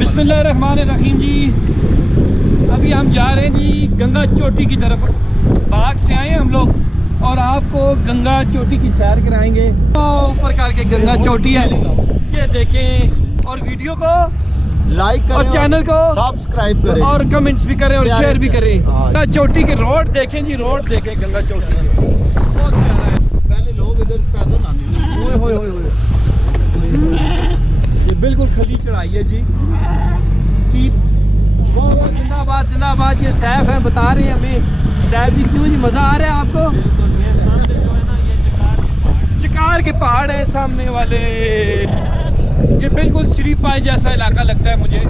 बिस्मिल्लाहिर्रहमानिर्रहीम जी। अभी हम जा रहे हैं जी गंगा चोटी की तरफ। बाग से आए हैं हम लोग और आपको गंगा चोटी की सैर कराएंगे। तो ऊपर करके गंगा चोटी है, ये देखें। और वीडियो को लाइक करें और चैनल को सब्सक्राइब करें और कमेंट्स भी करें और शेयर भी करें। गंगा चोटी के रोड देखें जी, रोड देखें गंगा चोटी के। बहुत प्यारा है। पहले लोग इधर पैदल आने ये बिल्कुल खली चढ़ाई है जी। स्टीप बहुत जिंदाबाद जिंदाबाद। ये सैफ है, बता रहे हैं हमें। सैफ जी क्यों जी, मज़ा आ रहा है आपको? चकार के पहाड़ है सामने वाले। ये बिल्कुल श्री पाई जैसा इलाका लगता है मुझे।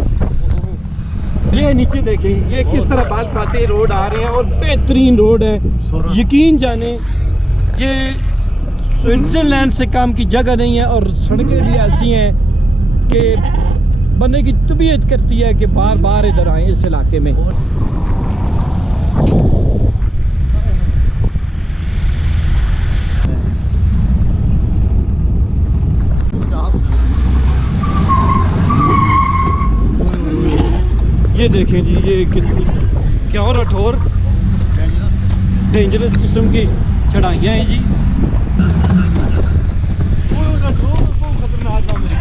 ये नीचे देखें, ये किस तरह बाल खाते रोड आ रहे हैं और बेहतरीन रोड है। यकीन जाने ये स्विट्जरलैंड से काम की जगह नहीं है। और सड़कें भी ऐसी हैं कि बंदे की तबीयत करती है कि बार बार इधर आए इस इलाके में। ये देखें जी, ये कितनी क्या रठौर डेंजरस किस्म की चढ़ाइयाँ हैं जी। खतरनाक काम है।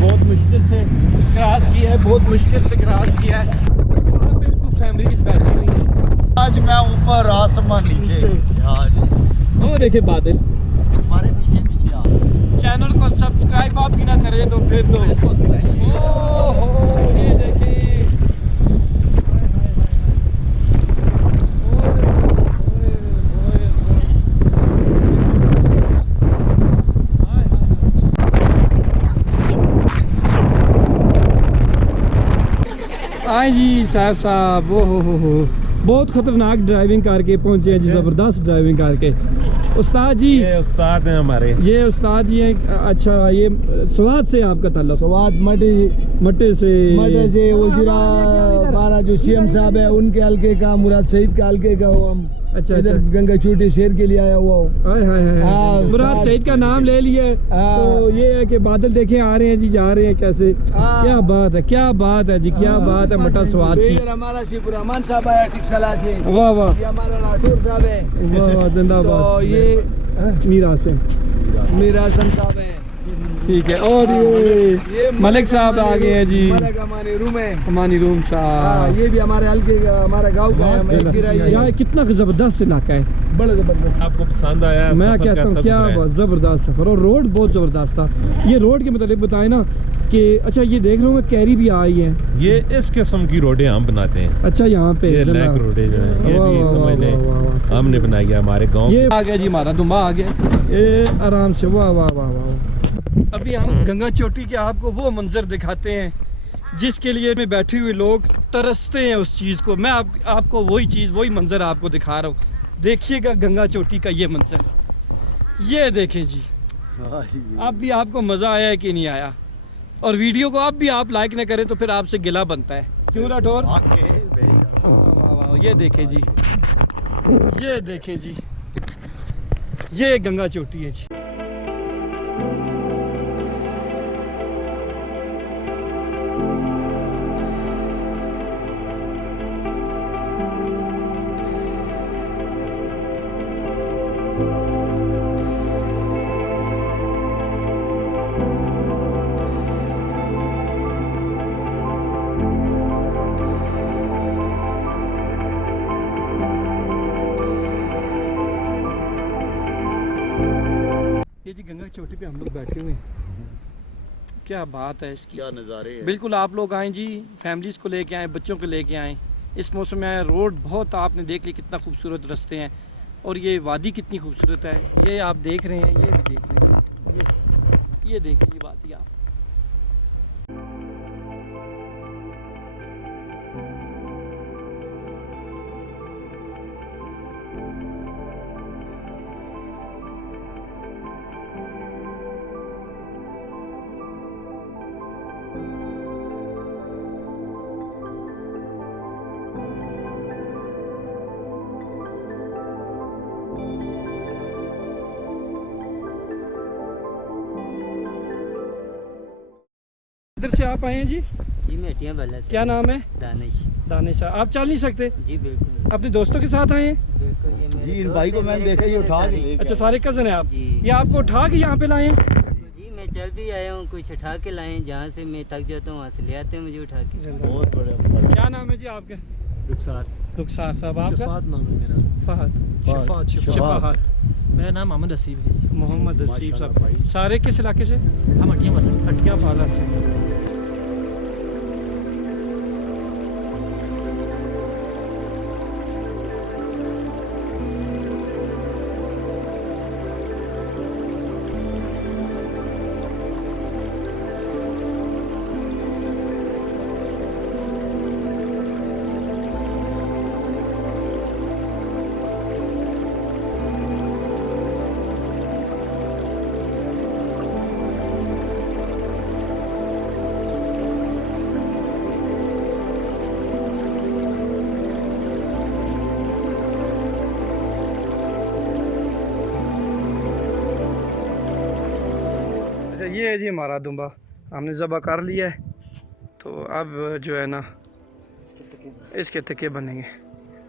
बहुत मुश्किल से क्रॉस किया है, बहुत मुश्किल से क्रॉस किया है। वहाँ पे कुछ फैमिलीज बैठी हुई हैं। आज मैं ऊपर आसमान नीचे। आज वो देखे बादल। हमारे पीछे पीछे आ चैनल को सब्सक्राइब आप भी ना करें तो फिर तो ओहो, ये देखिए। हाँ जी साहब वो हो बहुत खतरनाक ड्राइविंग करके पहुंचे हैं जी, ज़बरदस्त ड्राइविंग करके। उस्ताद जी, ये उस्ताद हैं हमारे। ये उस्ताद जी हैं। अच्छा, ये स्वाद से आपका ताल्लुक? स्वाद मटे से वजीरा बाला जो सीएम साहब है उनके हल्के का, मुराद सईद का हल्के का हो हम। अच्छा इधर गंगा चोटी शेर के लिए आया हुआ हूँ। हाय हाय हाय। हाँ, मुराद सईद का नाम ले लिए तो ये है कि बादल देखे आ रहे हैं जी, जा रहे हैं कैसे। क्या बात है, क्या बात है जी, क्या बात है मटा स्वाद की। हमारा शिपुर रहमान साहब आया टिकसला से। वाह वाह, ये हमारा राठौर साहब है। वाह वाह, जिंदाबाद। तो ये मीरा से मीरा हसन साहब है। ठीक है। और ये मलिक साहब आ गए हैं जी, मलिक अमानी रूम है। अमानी रूम साहब। ये भी हमारे हल्के का, हमारा गांव का है। यहाँ कितना जबरदस्त इलाका है, बड़ा जबरदस्त। आपको पसंद आया? मैं कहता हूँ क्या जबरदस्त सफर। और रोड बहुत जबरदस्त था। ये रोड के मतलब बताए ना कि अच्छा, ये देख रहा हूँ मैं कैरी भी आई है। ये इस किस्म की रोडें हम बनाते हैं। अच्छा, यहाँ पे ये लैक रोडें जो है ये भी समझ लें हमने बनाई है हमारे गांव। ये आ गया जी हमारा दुम्बा आ गया। ये आराम से वाह वाह वाह वाह। अभी हम गंगा चोटी के आपको वो मंजर दिखाते हैं जिसके लिए में बैठे हुए लोग तरसते हैं उस चीज़ को। मैं आपको वही चीज़, वही मंजर आपको दिखा रहा हूँ। देखिएगा गंगा चोटी का ये मंजर, ये देखें जी। अब भी आपको मज़ा आया है कि नहीं आया? और वीडियो को अब भी आप लाइक ना करें तो फिर आपसे गिला बनता है। क्यों राठौर? वाह वाह वाह, ये देखें जी, ये देखें जी, ये गंगा चोटी है जी। ये जी गंगा चोटी पे हम लोग बैठे हुए हैं। क्या बात है इसकी, क्या नज़ारे हैं। बिल्कुल आप लोग आएँ जी, फैमिलीज़ को लेके आएँ, बच्चों को लेके आएँ। इस मौसम में रोड बहुत, आपने देख ली कितना खूबसूरत रास्ते हैं और ये वादी कितनी खूबसूरत है। ये आप देख रहे हैं, ये भी देख रहे हैं, ये देखें ये वादी आप। इधर से आप आए हैं जी? जी मैं हटिया वाला से। क्या नाम है? दानिश। दानिश साहब। आप चल नहीं सकते? जी बिल्कुल अपने दोस्तों के साथ आए हैं? बिल्कुल। ये मेरे जी इन दोस्त भाई को हैं, मैंने मेरे देखा ये cousin उठा के हैं ले अच्छा सारे कज़न हैं आप? जी। ये आपको उठा के यहाँ पे लाए हैं? जी मैं चल भी आया हूँ, कुछ उठा के लाए, जहाँ से मैं थक जाता हूँ वहाँ से ले आते हैं मुझे उठा के। बहुत बड़े क्या नाम है जी आपके? रुखसार साहब। आपका? नाम है मेरा फहद। शफात। मेरा नाम मोहम्मद हसीब है। मोहम्मद हसीब माशाल्लाह साहब। भाई। सारे किस इलाके से? हम हटिया वाला से। हटिया फाला से। अच्छा ये है जी हमारा दुम्बा, हमने ज़बह कर लिया है। तो अब जो है ना इसके तके बनेंगे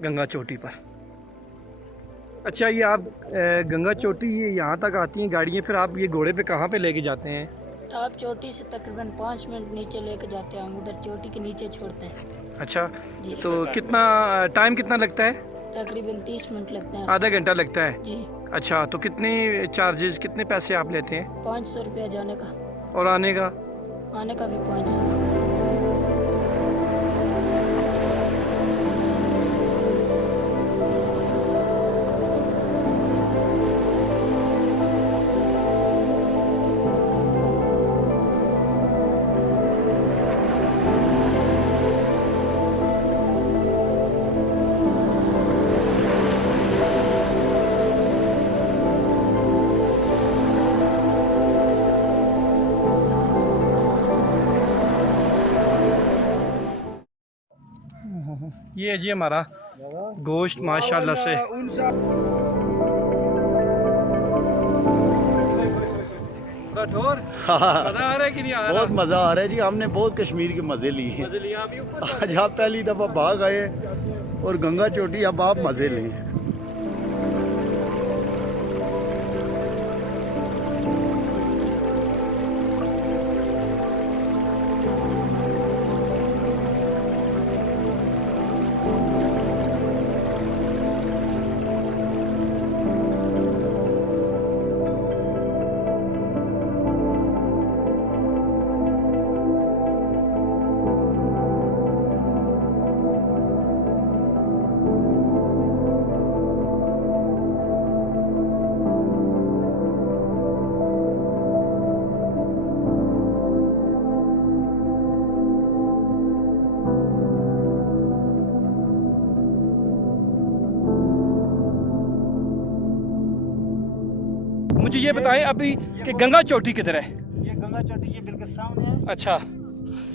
गंगा चोटी पर। अच्छा ये आप गंगा चोटी ये यहाँ तक आती हैं गाड़ियाँ, फिर आप ये घोड़े पे कहाँ पे लेके जाते हैं? आप चोटी से तकरीबन 5 मिनट नीचे लेके जाते हैं, हम उधर चोटी के नीचे छोड़ते हैं। अच्छा जी। तो कितना टाइम कितना लगता है? तकरीबन 30 मिनट लगते हैं। आधा घंटा लगता है? जी। अच्छा तो कितने चार्जेस, कितने पैसे आप लेते हैं? 500 रुपया जाने का, और आने का? आने का भी 500। ये है जी हमारा गोश्त माशाल्लाह से। कठोर मजा आ रहा है कि नहीं आ रहा? बहुत मज़ा आ रहा है जी, हमने बहुत कश्मीर के मज़े लिए हैं। मजे लिया अभी ऊपर? आज आप पहली दफ़ा भाग आए और गंगा चोटी अब आप मज़े लें। मुझे ये बताएं अभी कि गंगा चोटी किधर है? ये गंगा चोटी ये बिल्कुल सामने है। अच्छा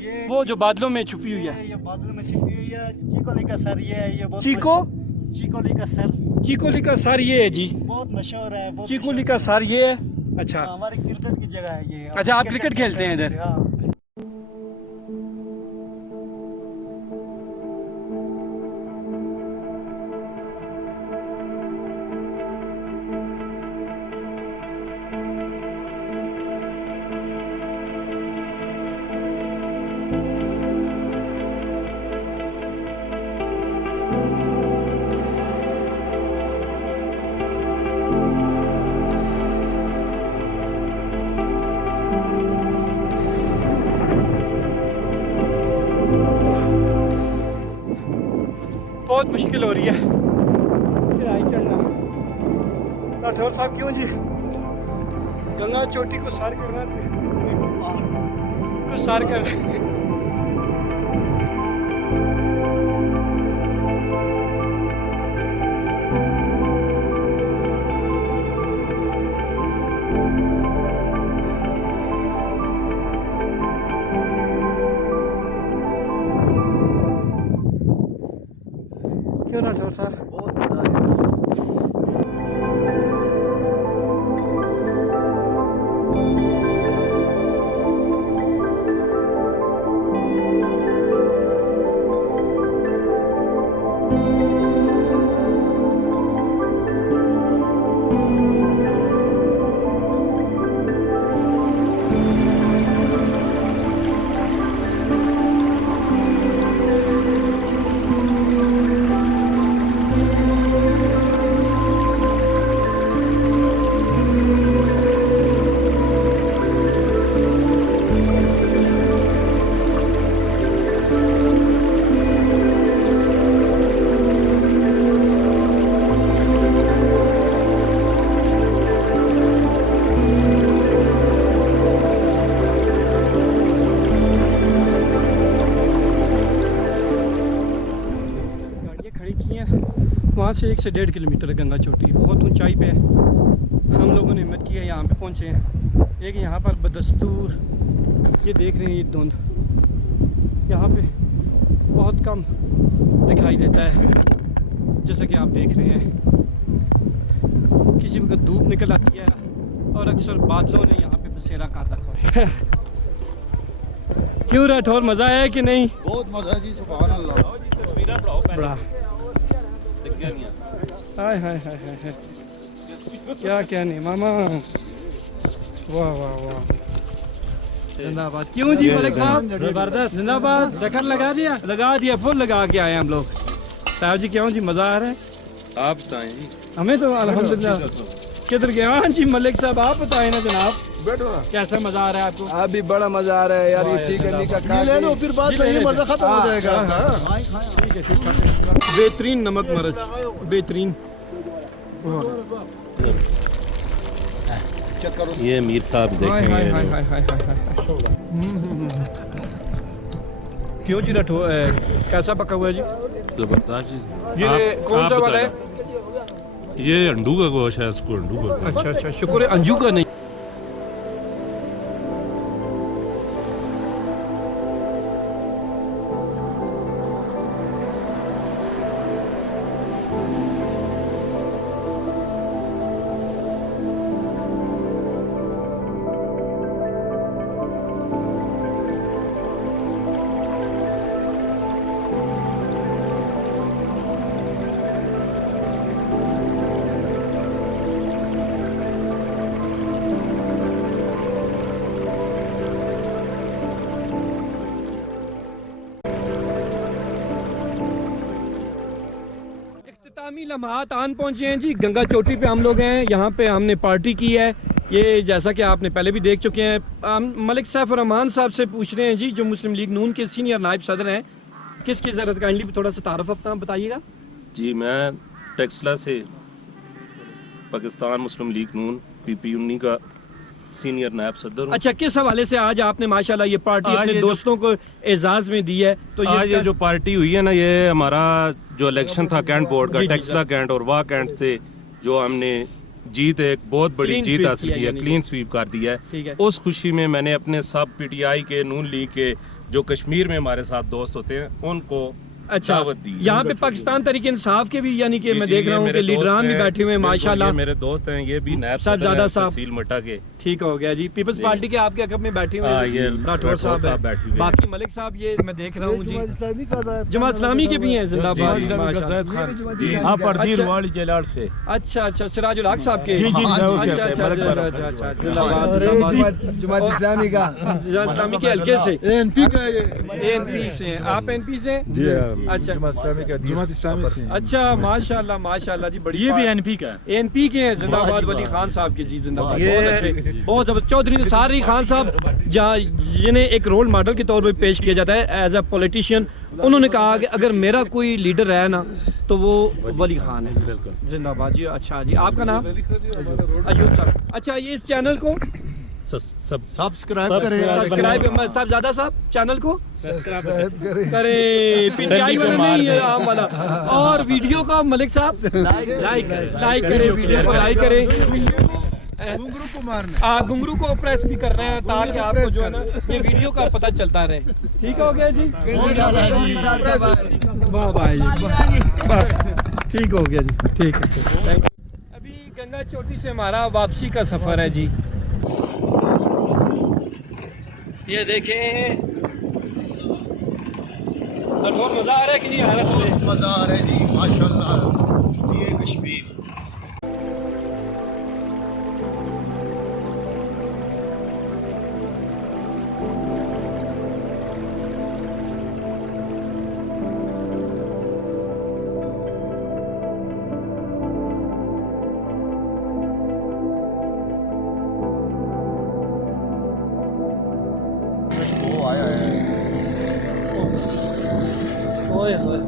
ये वो जो बादलों में छुपी हुई है। ये बादलों में छिपी हुई है। चिकोली का सर ये है, ये बहुत चिकोली का सर, चीकोली का सर ये है जी। बहुत मशहूर है। बहुत चीकोली का सर ये है। अच्छा हाँ, हमारे क्रिकेट की जगह है ये। अच्छा, आप क्रिकेट खेलते हैं इधर? हाँ। बहुत मुश्किल हो रही है चढ़ाई चढ़ना। राठौर साहब क्यों जी? गंगा चोटी को सर करना, को सर करना। क्यों राठौर साहब? बहुत मज़ा आया। से 1 से 1.5 किलोमीटर है गंगा चोटी, बहुत ऊंचाई पे है। हम लोगों ने हिम्मत की है, यहाँ पे पहुँचे हैं। एक यहाँ पर बदस्तूर ये देख रहे हैं, ये धुंध यहाँ पे बहुत कम दिखाई देता है, जैसा कि आप देख रहे हैं। किसी वक्त धूप निकल आती है और अक्सर बादलों ने यहाँ पे बसेरा कर रखा है। क्यों राठौर, मज़ा आया कि नहीं? बहुत मजा जी, सुभान अल्लाह। बड़ा हाय हाय हाय हाय हाय, क्या कहने मामा, वाह वाह वाह, जिंदाबाद। क्यों जी मलिक साहब, जबरदस्त, जिंदाबाद। चक्कर लगा दिया, फुल लगा के आए हम लोग। साहब जी क्यों जी, मज़ा आ रहा है? आप बताएं जी। हमें तो अल्हम्दुलिल्लाह। किधर गए? हाँ जी मलिक साहब, आप बताएं ना जनाब, बैठो, कैसा मज़ा आ रहा है आपको? अभी बड़ा मजा आ रहा है यार, ये चिकन का ले लो, फिर बाद में ये मजा खत्म हो जाएगा। बेहतरीन नमक मिर्च, बेहतरीन। चेक करो। ये मीर साहब हाय हाय हाय देखेंगे। हाय हाय हाय। क्यों जी राठौर, कैसा पका हुआ है जी? जबरदस्त जी। ये कौन सा वाला है? ये अंडू का गोश्त है, इसको अंडू का। अच्छा अच्छा, शुक्र है अंजू का नहीं। इख्तितामी लम्हात आन पहुंचे हैं जी। गंगा चोटी पे हम लोग हैं, यहाँ पे हमने पार्टी की है। ये जैसा कि आपने पहले भी देख चुके हैं। हम मलिक सैफ रहमान साहब से पूछ रहे हैं जी, जो मुस्लिम लीग नून के सीनियर नायब सदर हैं। किसकी ज़रूरत, काइंडली थोड़ा सा तारुफ अपना बताइएगा। जी, मैं टेक्सला से पाकिस्तान मुस्लिम लीग नून PPUNI का सीनियर नायब सदर हूँ। अच्छा, किस हवाले से आज आपने माशाल्लाह ये पार्टी अपने दोस्तों को एजाज में दी है? तो आज ये जो पार्टी हुई है ना, ये हमारा जो इलेक्शन था कैंट बोर्ड का, जी, जी, टेक्सला कैंट और वाह कैंट से जो हमने जीत, एक बहुत बड़ी Clean जीत sweep हासिल किया की है, यानी क्लीन स्वीप कर दिया ठीक है। है। उस खुशी में मैंने अपने सब PTI के, नून लीग के जो कश्मीर में हमारे साथ दोस्त होते हैं, उनको अच्छा, दावत दी। यहाँ पे पाकिस्तान तरीके इंसाफ के भी यानी कि जी, मैं जी, देख ये रहा हूँ मेरे कि लीडरान दोस्त भी हैं, बैठे हुए हैं बिल्कुल, माशाल्लाह। ये मेरे दोस्त हैं, ये भी नायब साहबजादा सदर हैं साहब। तहसील मट्टा के। ठीक हो गया जी। पीपल्स पार्टी के आपके अकब में बैठे हुए हाँ, ये राठौर राठौर साहब साहब हैं। बैठे हुए हैं। बाकी मलिक साहब ये मैं देख रहा हूँ जी, इस्लामी का जमात इस्लामी के भी हैं, जिंदाबाद जी, जी, माशाल्लाह। हाँ, परदीर अच्छा। वाली जेलार से। अच्छा अच्छा, सिराजुल हक साहब के। जी, जी, अच्छा साहब के। अच्छा अच्छा अच्छा अच्छा अच्छा, जिंदाबाद जमात इस्लामी का, जमात इस्लामी के हल्के से, ANP का ये ANP से हैं। आप NP से हैं? जी, अच्छा जमात इस्लामी का, जमात इस्लामी से। अच्छा, माशाल्लाह माशाल्लाह जी, बड़ी ये भी बात। NP का। ANP के हैं, जिंदाबाद वली खान साहब के जी, जिंदाबाद। बहुत अच्छे, बहुत जबरदस्त। चौधरी निसार अली खान साहब, जहाँ जिन्हें एक रोल मॉडल के तौर पर पेश किया जाता है एज अ पॉलिटिशियन, उन्होंने कहा कि अगर मेरा कोई लीडर है ना तो वो वली खान है, जिंदाबाद जी। अच्छा जी, आपका नाम? अयूब साहब। अच्छा, ये इस चैनल को सब्सक्राइब करें, सब्सक्राइब, साहबजादा साहब चैनल को सब्सक्राइब करें। करे, PTI वाला नहीं है, आम वाला। और वीडियो को मलिक साहब लाइक करें, वीडियो को लाइक करें। घुंघरू को मारना, घुंघरू को प्रेस भी कर रहे हैं ताकि आपको जो है ना ये वीडियो का पता चलता रहे। ठीक हो गया जी, वाह भाई, वाह, ठीक हो गया जी, ठीक है। अभी गंगा चोटी से हमारा वापसी का सफर है जी। ये देखें, कठोर मजा आ रहा है कि नहीं आ रहा तुम्हें? मजा आ रहा है जी, माशाल्लाह। ये कश्मीर ओए होए,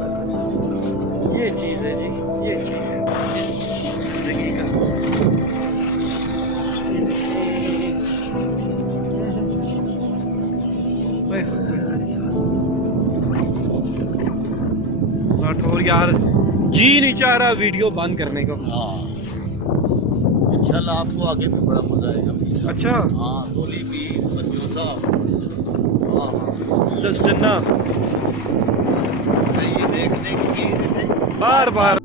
ये चीज़ है जी, ये चीज़ इस जिंदगी का। राठौर यार, जी नहीं चाह रहा वीडियो बंद करने को। हाँ इंशाल्लाह आपको आगे भी बड़ा मजा आएगा पीछे। अच्छा हाँ तोली भी बच्चों साहब। हाँ दस डन्ना ये देखने की चीज इसे बार बार